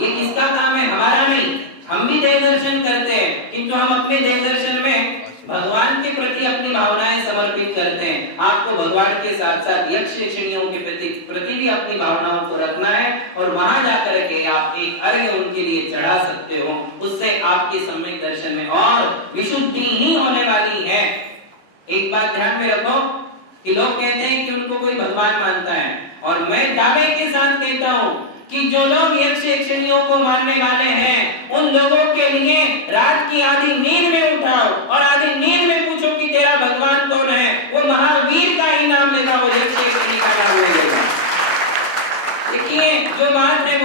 ये किसका काम है? हमारा नहीं। हम भी देव दर्शन करते हैं किंतु हम अपने देव दर्शन में भगवान के प्रति अपनी भावनाएं समर्पित करते हैं। आपको भगवान के साथ साथ यक्ष यक्षिणियों के प्रति भी अपनी भावनाओं को रखना है और वहां जाकर के आप एक अर्घ्य उनके लिए चढ़ा सकते हो। उससे आपके सम्यक दर्शन में और विशुद्धि ही होने वाली है। एक बात ध्यान में रखो कि लोग कहते हैं कि उनको कोई भगवान मानता है, और मैं दावे के साथ कहता हूँ कि जो लोग यक्ष यक्षिणियों को मानने वाले हैं उन लोगों के लिए रात की आधी नींद में उठाओ और आधी नींद में पूछो कि तेरा भगवान कौन है, वो महावीर का ही नाम लेगा, वो यक्ष यक्षिणी का नाम लेगा। देखिए जो बात है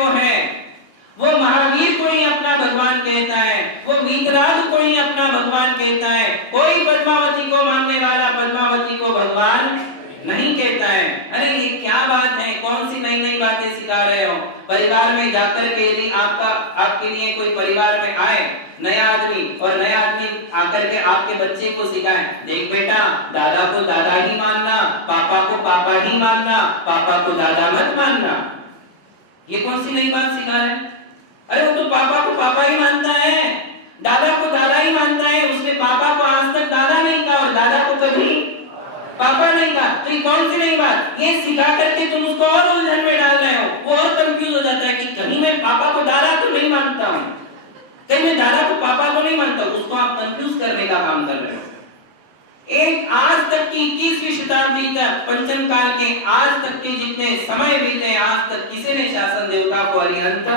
वो महावीर को ही अपना भगवान कहता है, वो वीतराग को ही अपना भगवान कहता है। कोई पद्मावती को मानने वाला पद्मावती को भगवान नहीं कहता है। अरे ये क्या बात है? कौन सी नई नई बातें सिखा रहे हो? परिवार में जाकर के यदि आपके लिए कोई परिवार में आए नया आदमी और नया आदमी आकर के आपके बच्चे को सिखाए, देख बेटा दादा को दादा ही मानना, पापा को पापा ही मानना, पापा को दादा मत मानना। ये कौन सी नई बात सिखा रहे हैं? अरे वो तो पापा को पापा ही मानता है, दादा को दादा ही मानता है, उसने पापा को आज तक दादा नहीं कहा और दादा को कभी पापा नहीं कहा। तो ये कौन सी नई बात, ये सिखा करके तुम उसको और उलझन में डाल रहे हो। वो और कंफ्यूज हो जाता है कि कहीं मैं पापा को दादा तो नहीं मानता हूं, कहीं मैं दादा को पापा को नहीं मानता हूं। उसको आप कंफ्यूज करने का काम कर रहे हो। एक आज तक की 21वीं शताब्दी तक, पंचम काल के आज तक के जितने समय बीते, आज तक किसी ने शासन देवता को अरिहंत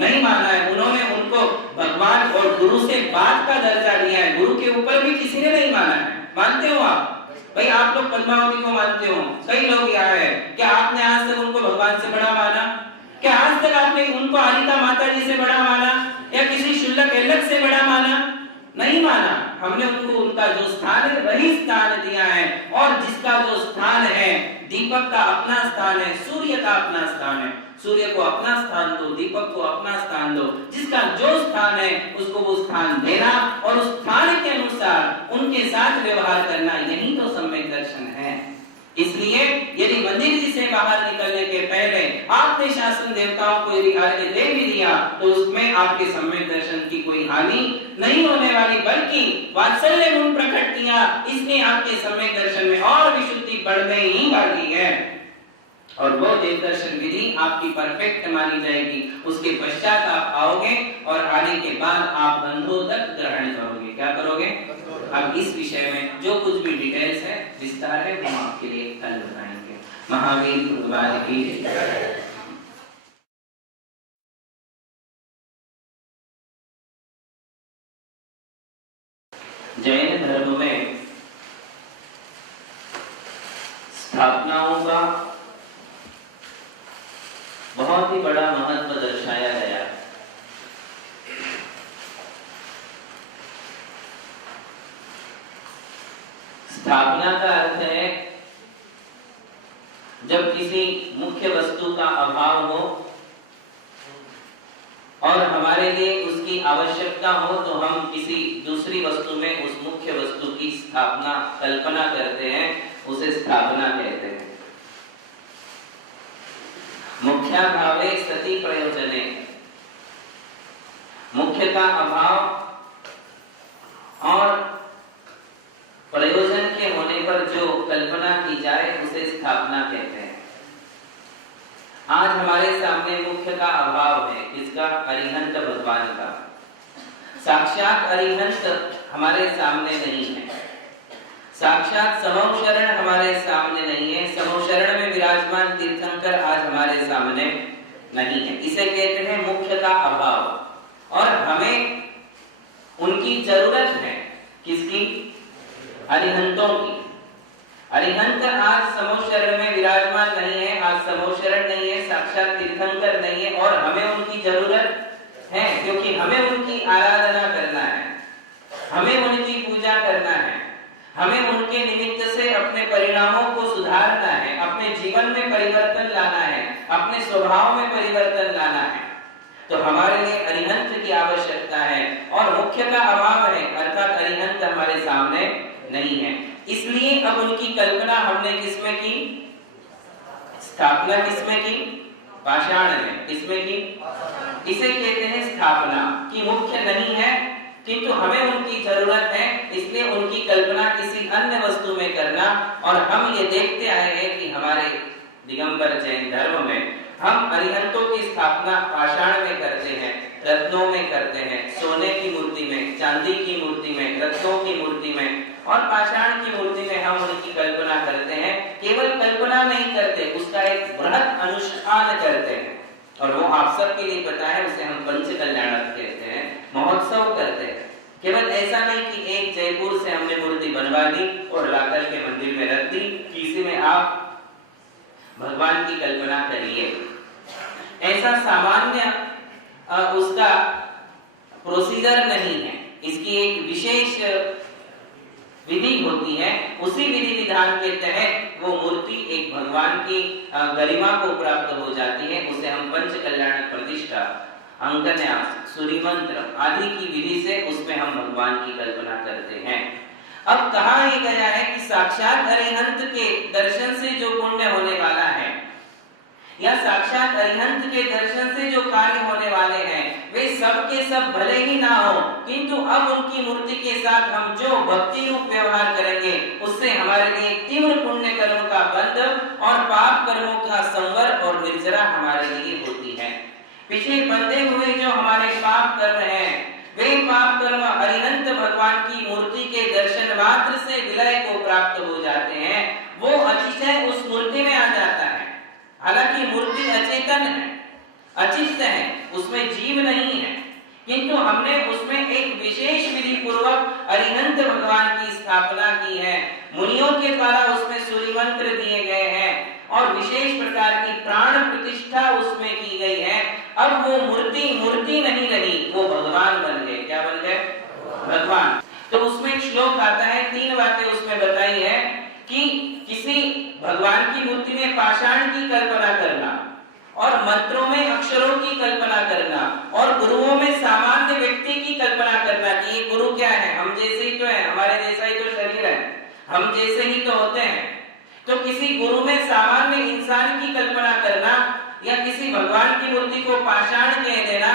नहीं माना है। उन्होंने उनको भगवान और गुरु से बात का दर्जा दिया है, गुरु के ऊपर भी किसी ने नहीं माना है। मानते हो आप? भाई आप लोग पद्मावती को मानते हो, कई लोग यहाँ है, क्या आपने आज तक उनको भगवान से बड़ा माना? क्या आज तक आपने उनको हरिता माता जी से बड़ा माना या किसी शुल्लक एलक से बड़ा माना? नहीं माना। हमने उनको उनका जो स्थान है वही स्थान दिया है, और जिसका जो स्थान है, दीपक का अपना स्थान है, सूर्य का अपना स्थान है। सूर्य को अपना स्थान दो, दीपक को अपना स्थान दो। जिसका जो स्थान है उसको वो स्थान देना और उस स्थान के अनुसार उनके साथ व्यवहार करना, यही तो सम्यक दर्शन है। इसलिए यदि मंदिर जी से बाहर निकलने के पहले आपने शासन देवताओं को यदि अर्घ्य दे भी दिया तो उसमें आपके सम्यक दर्शन की कोई हानि नहीं होने वाली, बल्कि वात्सल्य गुण प्रकट किया, इसने आपके सम्यक दर्शन में और विशुद्धि बढ़ने ही वाली है। और वो देव दर्शन विधि आपकी परफेक्ट मानी जाएगी। उसके पश्चात आप आओगे और आने के बाद आप बंधोदक ग्रहण करोगे। क्या करोगे? अब इस विषय में जो कुछ भी डिटेल्स है, विस्तार है, हम आपके लिए कल बताएंगे। महावीर भगवान की जैन धर्म में स्थापनाओं का बहुत ही बड़ा महत्व दर्शाया गया। स्थापना का अर्थ है जब किसी मुख्य वस्तु का अभाव हो और हमारे लिए उसकी आवश्यकता हो तो हम किसी दूसरी वस्तु में उस मुख्य वस्तु की स्थापना, कल्पना करते हैं, उसे स्थापना कहते हैं। मुख्या भावे सति प्रयोजने, मुख्य का अभाव और प्रयोजन के होने पर जो कल्पना की जाए उसे स्थापना कहते हैं। आज हमारे सामने मुख्य का अभाव है, इसका अरिहंत भगवान का। साक्षात अरिहंत हमारे सामने नहीं है, साक्षात समौशरण हमारे सामने नहीं है, समौशरण में विराजमान तीर्थंकर आज हमारे सामने नहीं है। इसे कहते हैं मुख्य का अभाव। और हमें उनकी जरूरत है, किसकी? अरिहंतों की। अरिहंत आज समौशरण में विराजमान नहीं है, आज समौशरण नहीं है, साक्षात तीर्थंकर नहीं है, और हमें उनकी जरूरत है, क्योंकि हमें उनकी आराधना करना है, हमें उनकी पूजा करना है, हमें उनके निमित्त से अपने परिणामों को सुधारना है, अपने जीवन में परिवर्तन लाना है, अपने स्वभाव में परिवर्तन लाना है। तो हमारे लिए अरिहंत की आवश्यकता है और मुख्य का अभाव है, अर्थात अरिहंत हमारे सामने नहीं है। इसलिए अब उनकी कल्पना हमने किसमें की? स्थापना किसमें की? पाषाण में। किसमें की? इसे कहते हैं स्थापना, कि मुख्य नहीं है किंतु हमें उनकी जरूरत है, इसलिए उनकी कल्पना किसी अन्य वस्तु में करना। और हम ये देखते आए हैं कि हमारे दिगंबर जैन धर्म में हम अरिहंतों की स्थापना पाषाण में करते हैं, रत्नों में करते हैं, सोने की मूर्ति में, चांदी की मूर्ति में, रत्नों की मूर्ति में और पाषाण की मूर्ति में हम उनकी कल्पना करते हैं। केवल कल्पना नहीं करते, उसका एक बृहत अनुष्ठान करते हैं। और वो आप सबके लिए पता है, उसे हम पंच कल्याणक कहते हैं, महोत्सव करते हैं। केवल ऐसा नहीं कि एक जयपुर से हमने मूर्ति बनवा ली और लाकर के मंदिर में रख दी, किसी में आप भगवान की कल्पना करिए, ऐसा सामान्य उसका प्रोसीजर नहीं है। इसकी एक विशेष विधि होती है, उसी विधि विधान के तहत वो मूर्ति एक भगवान की गरिमा को प्राप्त हो जाती है। उसे हम पंच कल्याण प्रतिष्ठा, अंकन्यास, सूर्य मंत्र आदि की विधि से उसमें हम भगवान की कल्पना करते हैं। अब कहा ही गया है कि साक्षात अरिहंत के दर्शन से जो पुण्य होने वाला है, या साक्षात अरिहंत के दर्शन से जो कार्य होने वाले हैं वे सब के सब भले ही ना हो, किंतु अब उनकी मूर्ति के साथ हम जो भक्ति रूप व्यवहार करेंगे उससे हमारे लिए तीव्र पुण्य कर्म का बंध और पाप कर्मों का संवर और निर्जरा हमारे लिए होती है। पीछे बंधे हुए जो हमारे पाप कर्म हैं वे पाप कर्म अरिहंत भगवान की मूर्ति के दर्शन मात्र से विलय को प्राप्त हो जाते हैं। वो अतिशय उस मूर्ति में आ जाता है। हालांकि मूर्ति अचेतन है, अचित्त है, उसमें जीव नहीं है, किंतु हमने उसमें एक विशेष विधि पूर्वक अरिहंत भगवान की स्थापना की है। मुनियों के द्वारा उसमें सूर्य मंत्र दिए गए हैं और विशेष प्रकार की प्राण प्रतिष्ठा उसमें की गई है। अब वो मूर्ति नहीं रही, वो भगवान बन गए। क्या बन गए? भगवान। तो उसमें एक श्लोक आता है, 3 बातें उसमें बताई है कि किसी भगवान की मूर्ति में पाषाण की कल्पना करना और मंत्रों में अक्षरों की कल्पना करना और गुरुओं में सामान्य व्यक्ति की कल्पना करना कि ये गुरु क्या है, हम जैसे ही तो है, हमारे जैसा ही तो शरीर है, हम जैसे ही तो होते हैं। तो किसी गुरु में सामान्य इंसान की कल्पना करना या किसी भगवान की मूर्ति को पाषाण कह देना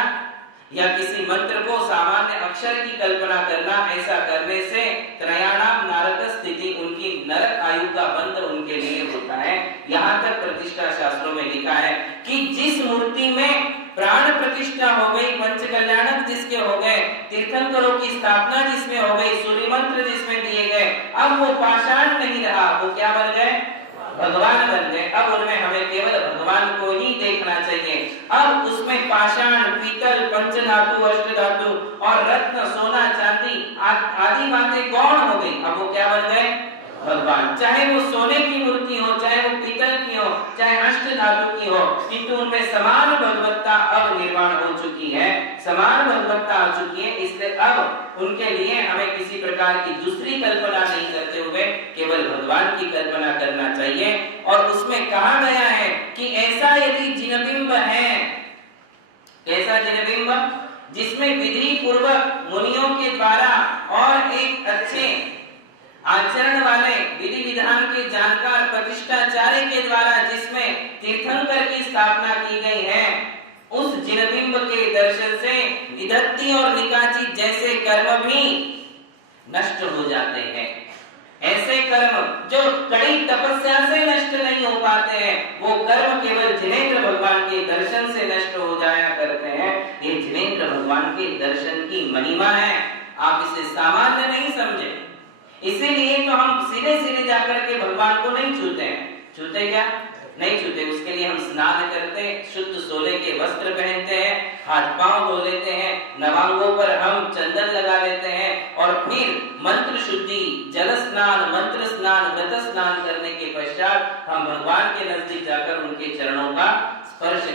या किसी मंत्र को सामान्य अक्षर की कल्पना करना, ऐसा करने से त्रयाणाम नरक स्थिति, उनकी नरक आयु का बंध उनके लिए होता है। यहाँ तक प्रतिष्ठा शास्त्रों में लिखा है कि जिस मूर्ति में प्राण प्रतिष्ठा हो गई, पंच कल्याणक जिसके हो गए, तीर्थंकरों की स्थापना जिसमें हो गई, सूर्य मंत्र जिसमें दिए गए, अब वो पाषाण नहीं रहा, वो क्या बन गए? भगवान बन गए। अब उनमें हमें केवल भगवान को ही देखना चाहिए। अब उसमें पाषाण, पीतल, पंचधातु, अष्टधातु और रत्न, सोना, चांदी आदि बातें गौण हो गई। अब वो क्या बन गए? भगवान। चाहे वो सोने की मूर्ति हो, चाहे वो पीतल की हो, चाहे अष्ट धातु की हो, किंतु उनमें समान भगवत्ता अब निर्माण हो चुकी है, समान भगवत्ता आ चुकी है। इसलिए अब उनके लिए हमें किसी प्रकार की दूसरी कल्पना नहीं करते हुए केवल भगवान की कल्पना करना चाहिए। और उसमें कहा गया है कि ऐसा यदि जिनबिंब है, ऐसा जिनबिंब जिसमें विधि पूर्वक मुनियों के द्वारा और एक अच्छे आचरण वाले विधि विधान के जानकार प्रतिष्ठाचार्य के द्वारा जिसमें तीर्थंकर की स्थापना की गई है, उस जिनबिंब के दर्शन से विधत्ती और निकाची जैसे कर्म भी नष्ट हो जाते हैं। ऐसे कर्म जो कड़ी तपस्या से नष्ट नहीं हो पाते हैं, वो कर्म केवल जिनेंद्र भगवान के दर्शन से नष्ट हो जाया करते हैं। ये जिनेंद्र भगवान के दर्शन की महिमा है, आप इसे सामान्य नहीं समझे। इसीलिए तो हम सीधे सीधे जाकर के भगवान को नहीं छूते हैं। छूते क्या? नहीं छूते। उसके लिए हम स्नान करते, शुद्ध सोले के वस्त्र पहनते हैं, हाथ पांव धो लेते हैं, नवांगों पर हम चंदन लगा लेते हैं और फिर मंत्र शुद्धि, जल स्नान, मंत्र स्नान, व्रत स्नान करने के पश्चात हम भगवान के नजदीक जाकर उनके चरणों का स्पर्श